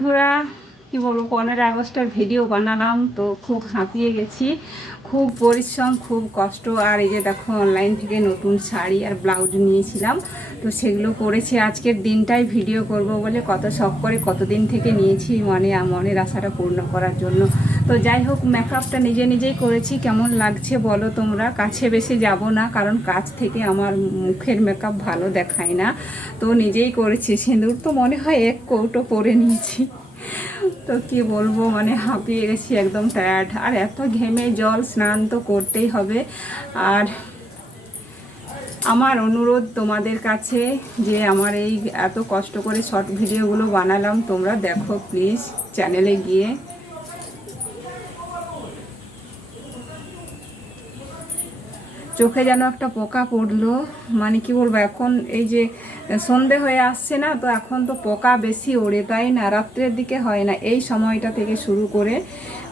বন্ধুরা, কি বলব পনেরো আগস্টের ভিডিও বানালাম, তো খুব হাঁপিয়ে গেছি। খুব পরিশ্রম, খুব কষ্ট, আর এই যে দেখো অনলাইন থেকে নতুন শাড়ি আর ব্লাউজ নিয়েছিলাম, তো সেগুলো করেছি। আজকের দিনটাই ভিডিও করব বলে কত শখ করে কতদিন থেকে নিয়েছি মনে, মনের আশাটা পূর্ণ করার জন্য। তো যাই হোক মেকআপটা নিজে নিজেই করেছি। কেমন লাগছে বলো তোমরা? কাছে বেশি যাব না, কারণ কাছ থেকে আমার মুখের মেকআপ ভালো দেখায় না। তো নিজেই করেছি। সিঁদুর তো মনে হয় এক কৌটো পরে নিয়েছি। তো কি বলব মানে হাঁপিয়ে গেছি, একদম টায়ার্ড আর এত ঘেমে জল স্নান তো করতেই হবে। আর আমার অনুরোধ তোমাদের কাছে যে আমার এই এত কষ্ট করে শর্ট ভিডিওগুলো বানালাম, তোমরা দেখো প্লিজ চ্যানেলে গিয়ে। চোখে যেন একটা পোকা পড়ল। মানে কি বলব, এখন এই যে, সন্ধে হয়ে আসছে না, তো এখন তো পোকা বেশি ওড়ে, তাই না? রাত্রের দিকে হয় না। এই সময়টা থেকে শুরু করে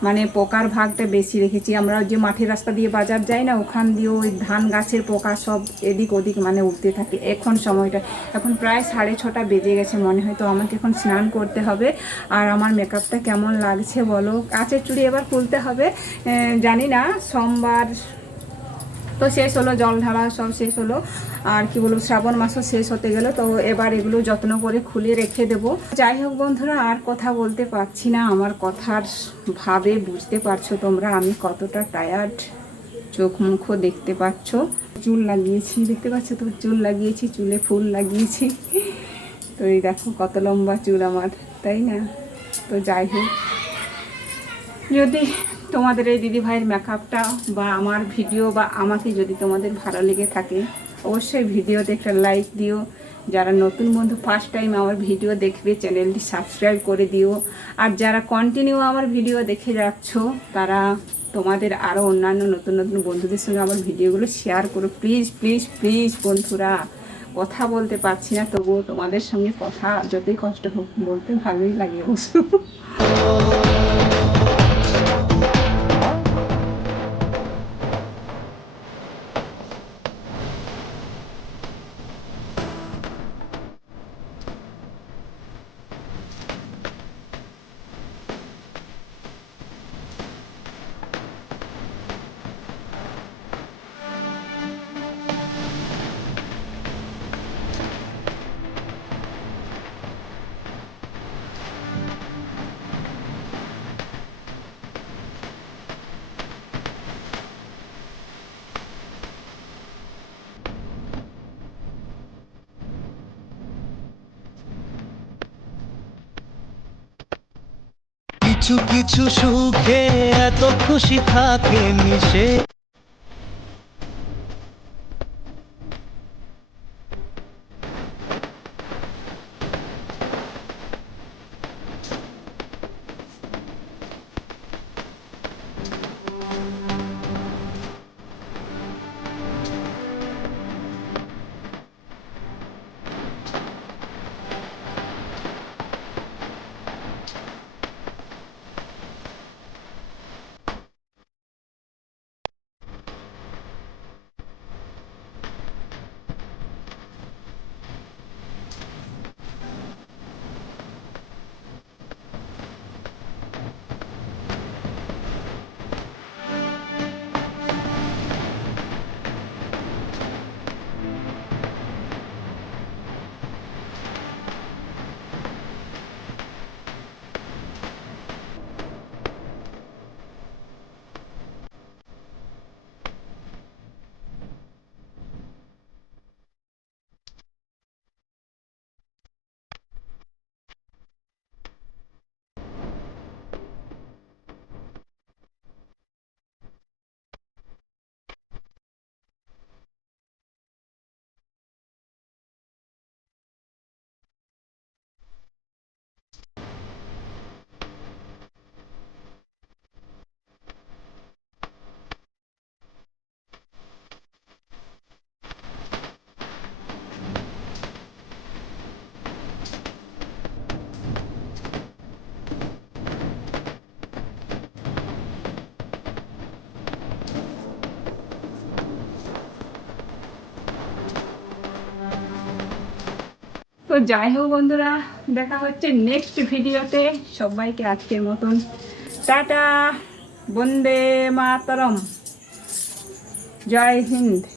মানে পোকার ভাগটা বেশি রেখেছি। আমরা যে মাঠের রাস্তা দিয়ে বাজার যাই না, ওখান দিয়ে ওই ধান গাছের পোকা সব এদিক ওদিক মানে উঠতে থাকে এখন সময়টা। এখন প্রায় সাড়ে ছটা বেজে গেছে, মনে হয়। তো আমাকে এখন স্নান করতে হবে। আর আমার মেকআপটা কেমন লাগছে বলো? কাঁচের চুড়ি এবার খুলতে হবে। জানি না, সোমবার তো শেষ হলো, জল ঢালা সব শেষ হলো। আর কি বলব, শ্রাবণ মাসও শেষ হতে গেল, তো এবার এগুলো যত্ন করে খুলে রেখে দেব। যাই হোক বন্ধুরা, আর কথা বলতে পারছি না, আমার কথার ভাবে বুঝতে পারছ তোমরা, আমি কতটা টায়ার্ড চোখ মুখও দেখতে পাচ্ছ। চুল লাগিয়েছি, দেখতে পাচ্ছ তো? চুল লাগিয়েছি, চুলে ফুল লাগিয়েছি। তো এই দেখো, কত লম্বা চুল আমার, তাই না? তো যাই হোক, যদি তোমাদের এই দিদি ভাইয়ের মেকআপটা বা আমার ভিডিও বা আমাকে যদি তোমাদের ভালো লেগে থাকে, অবশ্যই ভিডিওতে একটা লাইক দিও। যারা নতুন বন্ধু ফার্স্ট টাইম আমার ভিডিও দেখবে, চ্যানেলটি সাবস্ক্রাইব করে দিও। আর যারা কন্টিনিউ আমার ভিডিও দেখে যাচ্ছ, তারা তোমাদের আরও অন্যান্য নতুন নতুন বন্ধুদের সঙ্গে আমার ভিডিওগুলো শেয়ার করো। প্লিজ প্লিজ প্লিজ বন্ধুরা, কথা বলতে পারছি না, তবুও তোমাদের সঙ্গে কথা, যতই কষ্ট হোক, বলতে ভালোই লাগে। অবশ্য কিছু কিছু সুখে এত খুশি থাকে মিশে। যাই হোক বন্ধুরা, দেখা হচ্ছে নেক্সট ভিডিওতে সবাইকে আজকের মতন। টাটা, বন্দে মাতরম। জয় হিন্দ।